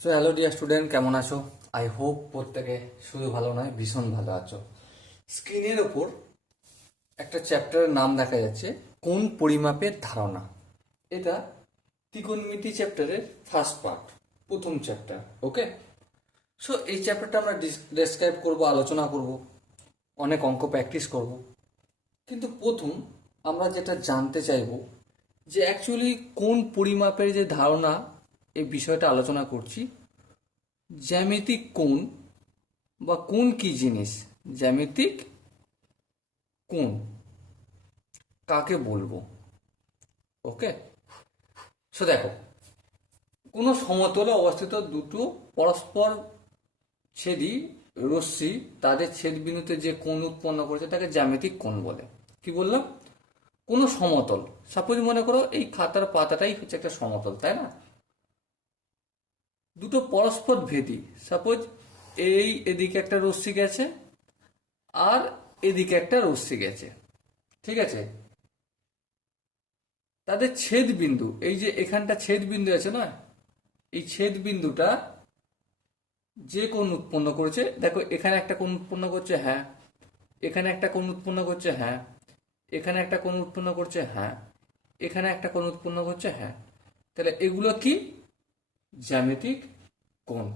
So hello dear student কেমন আছো? I hope প্রত্যেকে শুধু ভালো নয়, ভীষণ ভালো আছো। স্ক্রিনের ওপর একটা চ্যাপ্টারের নাম দেখা যাচ্ছে, কোন পরিমাপের ধারণা? এটা ত্রিকোণমিতি চ্যাপ্টারের ফার্স্ট পার্ট প্রথম চ্যাপ্টার ওকে সো এই চ্যাপ্টারটা আমরা ডেসক্রাইব করব, আলোচনা করব, অনেক অঙ্ক প্র্যাকটিস করব। কিন্তু প্রথম আমরা যেটা জানতে চাইব, যে অ্যাকচুয়ালি কোন পরিমাপের যে ধারণা এই বিষয়টা আলোচনা করছি। জ্যামিতিক কোণ বা কোন কি জিনিস? জ্যামিতিক কোণ। কাকে বলব? ওকে? সো দেখো, কোনো সমতলে অবস্থিত দুটো পরস্পর ছেদি রশ্মি, তাদের ছেদ বিন্দুতে যে কোণ উৎপন্ন করেছে তাকে জ্যামিতিক কোণ বলে। কি বললাম? কোনো সমতল। সাপোজ মনে করো এই খাতার পাতাটাই হচ্ছে একটা সমতল, তাই না? দুটো পরস্পর ভেদি। সাপোজ এই এদিকে একটা রশ্মি গেছে আর এদিকে একটা রশ্মি গেছে। ঠিক আছে? তাদের ছেদ বিন্দু এই যে এখানটা ছেদ বিন্দু আছে না এই ছেদ বিন্দুটা যে কোন উৎপন্ন করেছে, দেখো এখানে একটা কোন উৎপন্ন করছে হ্যাঁ। এখানে একটা কোন উৎপন্ন করছে হ্যাঁ। এখানে একটা কোন উৎপন্ন করছে হ্যাঁ। এখানে একটা কোন উৎপন্ন করছে হ্যাঁ। তাহলে এগুলো কি? জ্যামিতিক কোণ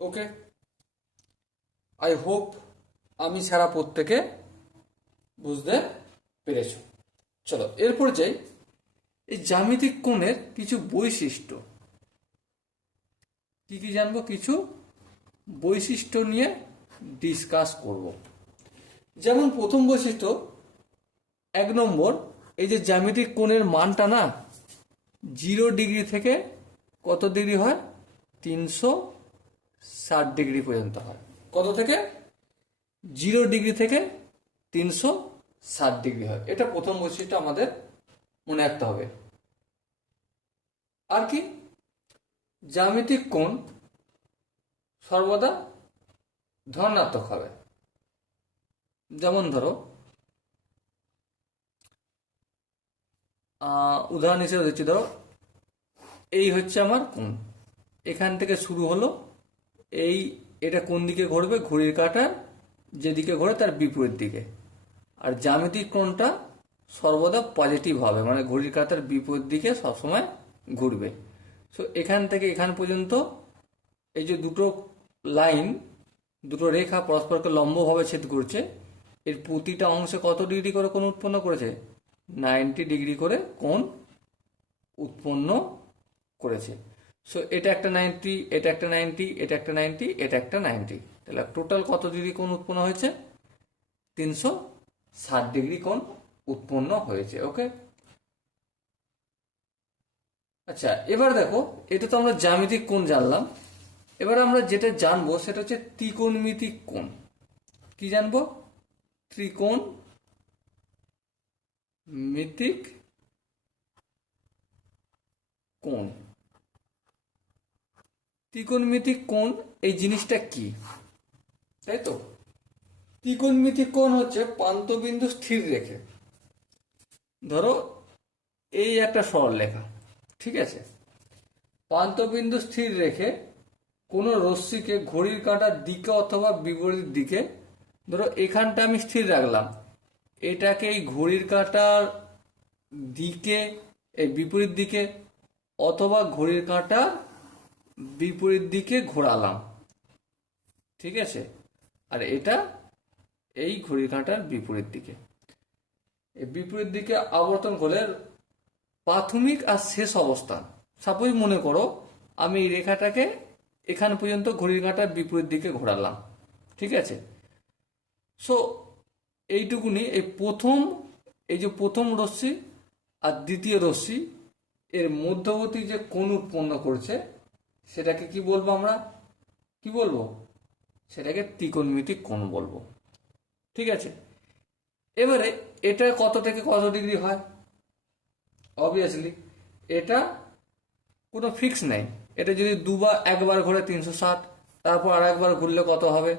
ওকে আই হোপ আমি ছাড়া প্রত্যেকে বুঝতে পেরেছ। চলো, এরপর যাই। এই জ্যামিতিক কোণের কিছু বৈশিষ্ট্য। কি কি জানব? কিছু বৈশিষ্ট্য নিয়ে ডিসকাস করব। যেমন প্রথম বৈশিষ্ট্য, এক নম্বর, এই যে জ্যামিতিক কোণের মানটা না জিরো ডিগ্রি থেকে কত ডিগ্রি হয়? তিনশো ষাট ডিগ্রি পর্যন্ত হয়। কত থেকে? জিরো ডিগ্রি থেকে তিনশো ষাট ডিগ্রি হয়। এটা প্রথম বৈশিষ্ট্য আমাদের মনে রাখতে হবে। আর কি? জ্যামিতিক কোণ সর্বদা ধনাত্মক হবে। যেমন ধরো উদাহরণ হিসেবে দিচ্ছি ধরো এই হচ্ছে আমার কোণ। এখান থেকে শুরু হলো, এই এটা কোন দিকে ঘুরবে? ঘড়ির কাটার যেদিকে ঘোরে তার বিপরীত দিকে। আর জ্যামিতিক কোণটা সর্বদা পজিটিভ হবে মানে ঘড়ির কাঁটার বিপরীত দিকে সবসময় ঘুরবে। সো এখান থেকে এখান পর্যন্ত এই যে দুটো লাইন দুটো রেখা পরস্পরকে লম্বভাবে ছেদ করছে, এর প্রতিটা অংশে কত ডিগ্রি করে কোণ উৎপন্ন করেছে? নাইনটি ডিগ্রি করে কোণ উৎপন্ন করেছে। সো এটা একটা নাইনটি এটা একটা নাইনটি এটা একটা নাইনটি এটা একটা নাইনটি তাহলে টোটাল কত ডিগ্রি কোণ উৎপন্ন হয়েছে? তিনশো ষাট ডিগ্রি কোণ উৎপন্ন হয়েছে ওকে আচ্ছা এবার দেখো, এটা তো আমরা জ্যামিতিক কোণ জানলাম। এবার আমরা যেটা জানব সেটা হচ্ছে ত্রিকোণমিতিক কোণ। কি জানব? ত্রিকোণ মিতিক কোণ। ত্রিকোণমিতিক কোণ এই জিনিসটা কি? তাই তো? ত্রিকোণমিতিক কোণ হচ্ছে প্রান্তবিন্দু স্থির রেখে। ধরো, এই একটা সরলরেখা ঠিক আছে? প্রান্তবিন্দু স্থির রেখে কোনো রশ্মিকে ঘড়ির কাঁটার দিকে অথবা বিপরীত দিকে, ধরো, এখানটা আমি স্থির রাখলাম। এটাকে এই ঘড়ির কাঁটার দিকে, এই বিপরীত দিকে, অথবা ঘড়ির কাঁটা বিপরীত দিকে ঘোরালাম। ঠিক আছে? আর এটা এই ঘড়ির কাঁটার বিপরীত দিকে। বিপরীত দিকে আবর্তন করলে প্রাথমিক আর শেষ অবস্থান। সাপোজ মনে করো, আমি এই রেখাটাকে এখান পর্যন্ত ঘড়ির কাঁটার বিপরীত দিকে ঘোরালাম। ঠিক আছে? সো এইটুকুনি, এই প্রথম, এই যে প্রথম রশ্মি আর দ্বিতীয় রশ্মি, এর মধ্যবর্তী যে কোণ উৎপন্ন করছে সেটাকে কি বলব আমরা? কি বলব? সেটাকে ত্রিকোণমিতিক কোণ বলব। ঠিক আছে? এবারে এটা কত থেকে কত ডিগ্রি হয়? অবভিয়াসলি এটা কোনো ফিক্স নেই। এটা যদি দুবার একবার ঘুরে তিনশো ষাট, তারপর আর একবার ঘুরলে কত হবে?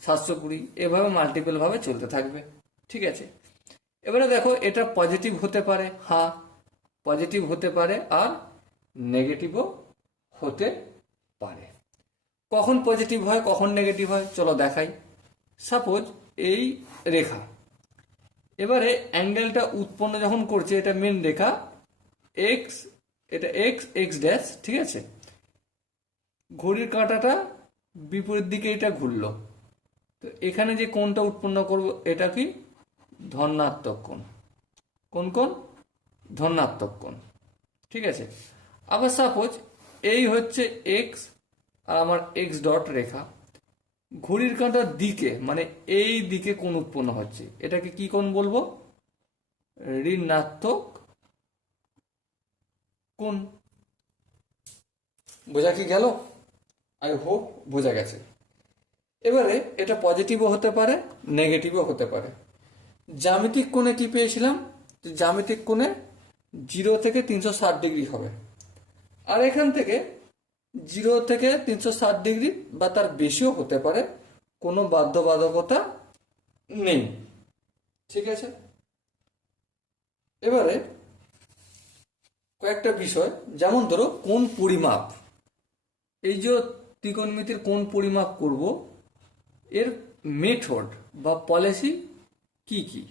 সাতশো কুড়ি। এভাবে মাল্টিপল ভাবে চলতে থাকবে। ঠিক আছে? এবারে দেখো, এটা পজিটিভ হতে পারে। হ্যাঁ পজিটিভ হতে পারে আর নেগেটিভও হতে পারে। কখন পজিটিভ হয়, কখন নেগেটিভ হয়, চলো দেখাই। সাপোজ এই রেখা। এবারে অ্যাঙ্গেলটা উৎপন্ন যখন করছে, এটা মেন রেখা এক্স এটা এক্স এক্স ড্যাশ ঠিক আছে? ঘড়ির কাঁটাটা বিপরীত দিকে এটা ঘুরলো। তো এখানে যে কোণটা উৎপন্ন করব, এটা কি? ধনাত্মক কোণ। কোন কোণ? ধনাত্মক কোণ। ঠিক আছে? আবার সাপোজ এই হচ্ছে এক্স আর আমার এক্স ডট রেখা। ঘড়ির কাঁটার দিকে মানে এই দিকে কোণ উৎপন্ন হচ্ছে। এটাকে কি কোণ বলব? ঋণাত্মক কোণ। বোঝা কি গেল? আই হোপ বোঝা গেছে। এবারে এটা পজিটিভও হতে পারে নেগেটিভও হতে পারে। জ্যামিতিক কোণে কি পেয়েছিলাম? জ্যামিতিক কোণে জিরো থেকে তিনশো ষাট ডিগ্রি হবে। আর এখান থেকে জিরো থেকে তিনশো ষাট ডিগ্রি বা তার বেশিও হতে পারে, কোনো বাধ্যবাধকতা নেই। ঠিক আছে? এবারে কয়েকটা বিষয়, যেমন ধরো কোন পরিমাপ, এই যে ত্রিকোণমিতির কোন পরিমাপ করব, এর মেথড বা পলিসি কি কি?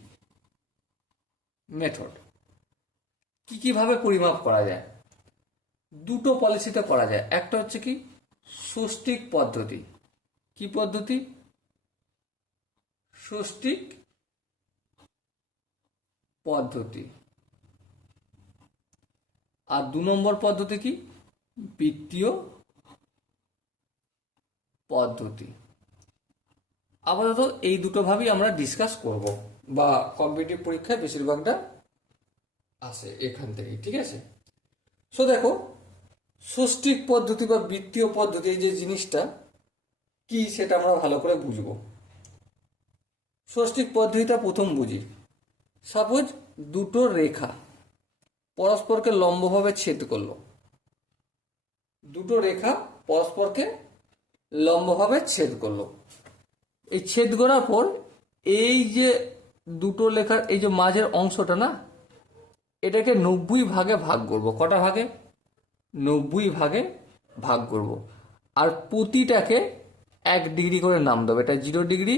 মেথড কি কীভাবে পরিমাপ করা যায়? দুটো পলিসিতে করা যায়। একটা হচ্ছে কি ষষ্ঠিক পদ্ধতি। কি পদ্ধতি? ষষ্ঠিক পদ্ধতি। আর দু নম্বর পদ্ধতি কি? বৃত্তীয় পদ্ধতি। আপাতত এই দুটো ভাবেই আমরা ডিসকাস করব, বা কম্পিটিভ পরীক্ষায় বেশিরভাগটা আসে এখান থেকেই, ঠিক আছে? সো দেখো ষষ্ঠিক পদ্ধতি বা বৃত্তীয় পদ্ধতি যে জিনিসটা, কি সেটা আমরা ভালো করে বুঝব। ষষ্ঠিক পদ্ধতিটা প্রথম বুঝি। সাপোজ দুটো রেখা পরস্পরকে লম্বভাবে ছেদ করল। দুটো রেখা পরস্পরকে লম্বভাবে ছেদ করল। এই ছেদ করার পর এই যে দুটো লেখার, এই যে মাঝের অংশটা না, এটাকে নব্বই ভাগে ভাগ করব। কটা ভাগে? নব্বই ভাগে ভাগ করব। আর প্রতিটাকে এক ডিগ্রি করে নাম দেবো। এটা জিরো ডিগ্রি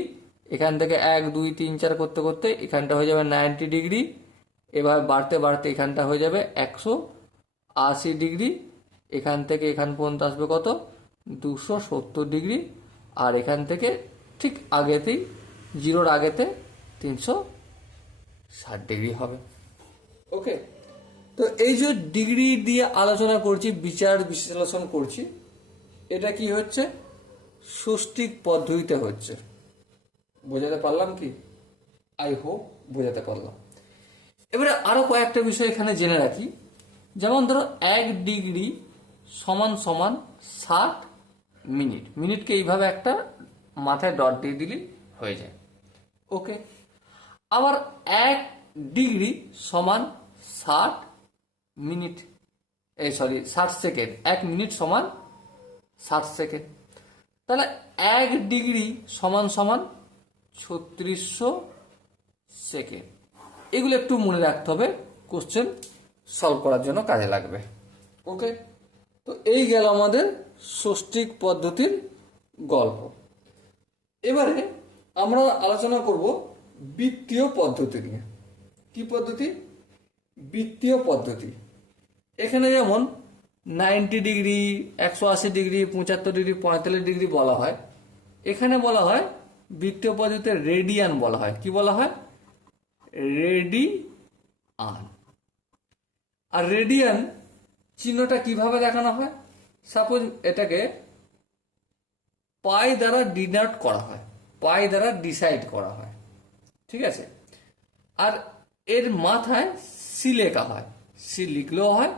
এখান থেকে এক, দুই, তিন, চার করতে করতে এখানটা হয়ে যাবে নাইনটি ডিগ্রি এবার বাড়তে বাড়তে এখানটা হয়ে যাবে একশো আশি ডিগ্রি এখান থেকে এখান পর্যন্ত আসবে কত? দুশো সত্তর ডিগ্রি আর এখান থেকে ঠিক আগেতেই জিরোর আগেতে তিনশো ষাট ডিগ্রি হবে। ওকে তো এই যে ডিগ্রি দিয়ে আলোচনা করছি, বিচার বিশ্লেষণ করছি, এটা কি হচ্ছে? ষষ্ঠিক পদ্ধতিতে হচ্ছে। বোঝাতে পারলাম কি? আই হোপ বোঝাতে পারলাম। এবারে আরও কয়েকটা বিষয় এখানে জেনে রাখি। যেমন ধরো, এক ডিগ্রি সমান সমান ষাট মিনিট। মিনিটকে এইভাবে একটা মাথায় ডট দিয়ে দিলি হয়ে যায়। ওকে আবার এক ডিগ্রি সমান ষাট মিনিট এই সরি ষাট সেকেন্ড। এক মিনিট সমান ষাট সেকেন্ড। তাহলে এক ডিগ্রি সমান সমান ছত্রিশশো সেকেন্ড। এগুলো একটু মনে রাখতে হবে কোশ্চেন সলভ করার জন্য কাজে লাগবে। ওকে তো এই গেল আমাদের ষষ্ঠিক পদ্ধতির গল্প। এবারে আমরা আলোচনা করব বৃত্তীয় পদ্ধতি নিয়ে। কি পদ্ধতি? বৃত্তীয় পদ্ধতি। এখানে যেমন নাইনটি ডিগ্রি একশো আশি ডিগ্রি পঁচাত্তর ডিগ্রি পঁয়তাল্লিশ ডিগ্রি বলা হয়। এখানে বলা হয় বৃত্তীয় পদ্ধতিতে রেডিয়ান বলা হয়। কি বলা হয়? রেডি আন আর রেডিয়ান চিহ্নটা কীভাবে দেখানো হয়? সাপোজ এটাকে পাই দ্বারা ডিনাট করা হয়, পাই দ্বারা ডিসাইড করা হয়। ঠিক আছে? আর এর মাথায় সিলেকা হয়। সি লিখলেও হয়,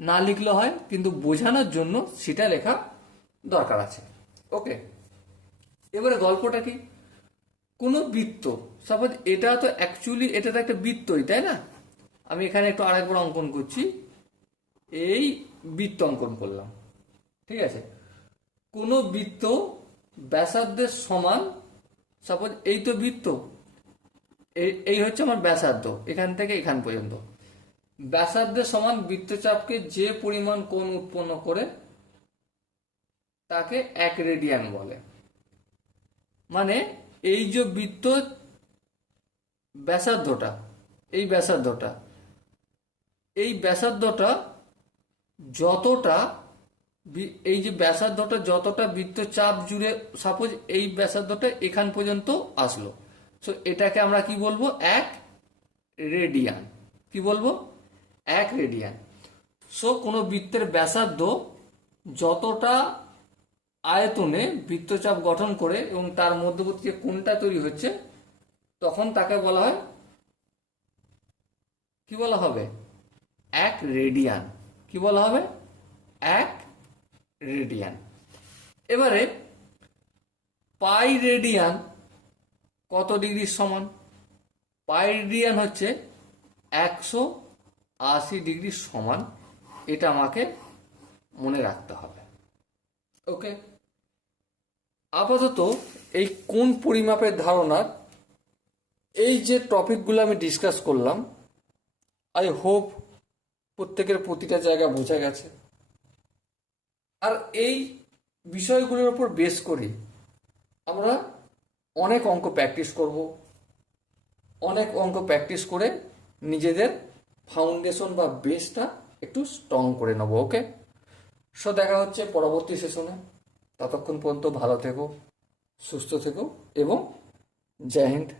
না লিখলেও হয়, কিন্তু বোঝানোর জন্য সেটা লেখা দরকার আছে। ওকে এবারে গল্পটা কি? কোনো বৃত্ত সাপোজ এটা তো অ্যাকচুয়ালি এটা তো একটা বৃত্তই, তাই না? আমি এখানে একটু আরেকবার অঙ্কন করছি। এই বৃত্ত অঙ্কন করলাম, ঠিক আছে? কোনো বৃত্ত ব্যাসার্ধের সমান সাপোজ এই তো বৃত্ত এই- এই হচ্ছে আমার ব্যাসার্ধ, এখান থেকে এখান পর্যন্ত। ব্যাসার্ধের সমান বৃত্তচাপকে যে পরিমাণ কোণ উৎপন্ন করে, তাকে এক রেডিয়ান বলে। মানে এই যে বৃত্ত ব্যাসার্ধটা, এই ব্যাসার্ধটা এই ব্যাসার্ধটা যতটা এই যে ব্যাসার্ধটা যতটা বৃত্তচাপ জুড়ে সাপোজ এই ব্যাসার্ধটা এখান পর্যন্ত আসলো। সো এটাকে আমরা কি বলব? এক রেডিয়ান। কি বলব? এক রেডিয়ান। সো, কোনো বৃত্তের ব্যাসার্ধ যতটা আয়তনে বৃত্তচাপ গঠন করে এবং তার মধ্যবর্তী যে কোণটা তৈরি হচ্ছে, তখন তাকে বলা হয়, কি বলা হবে? এক রেডিয়ান। কি বলা হবে? এক রেডিয়ান। এবারে, পাই রেডিয়ান কত ডিগ্রির সমান? পাই রেডিয়ান হচ্ছে একশো আশি ডিগ্রির সমান এটা আমাকে মনে রাখতে হবে। ওকে? আপাতত এই কোন পরিমাপের ধারণার এই যে টপিকগুলো আমি ডিসকাস করলাম আই হোপ প্রত্যেকের প্রতিটা জায়গা বোঝা গেছে। আর এই বিষয়গুলোর উপর বেস করে আমরা অনেক অঙ্ক প্র্যাকটিস করব, অনেক অঙ্ক প্র্যাকটিস করে নিজেদের ফাউন্ডেশন বা বেসটা একটু স্ট্রং করে নেব ওকে সো দেখা হচ্ছে পরবর্তী সেশনে ততক্ষণ পর্যন্ত ভালো থেকো, সুস্থ থেকো, এবং জয় হিন্দ।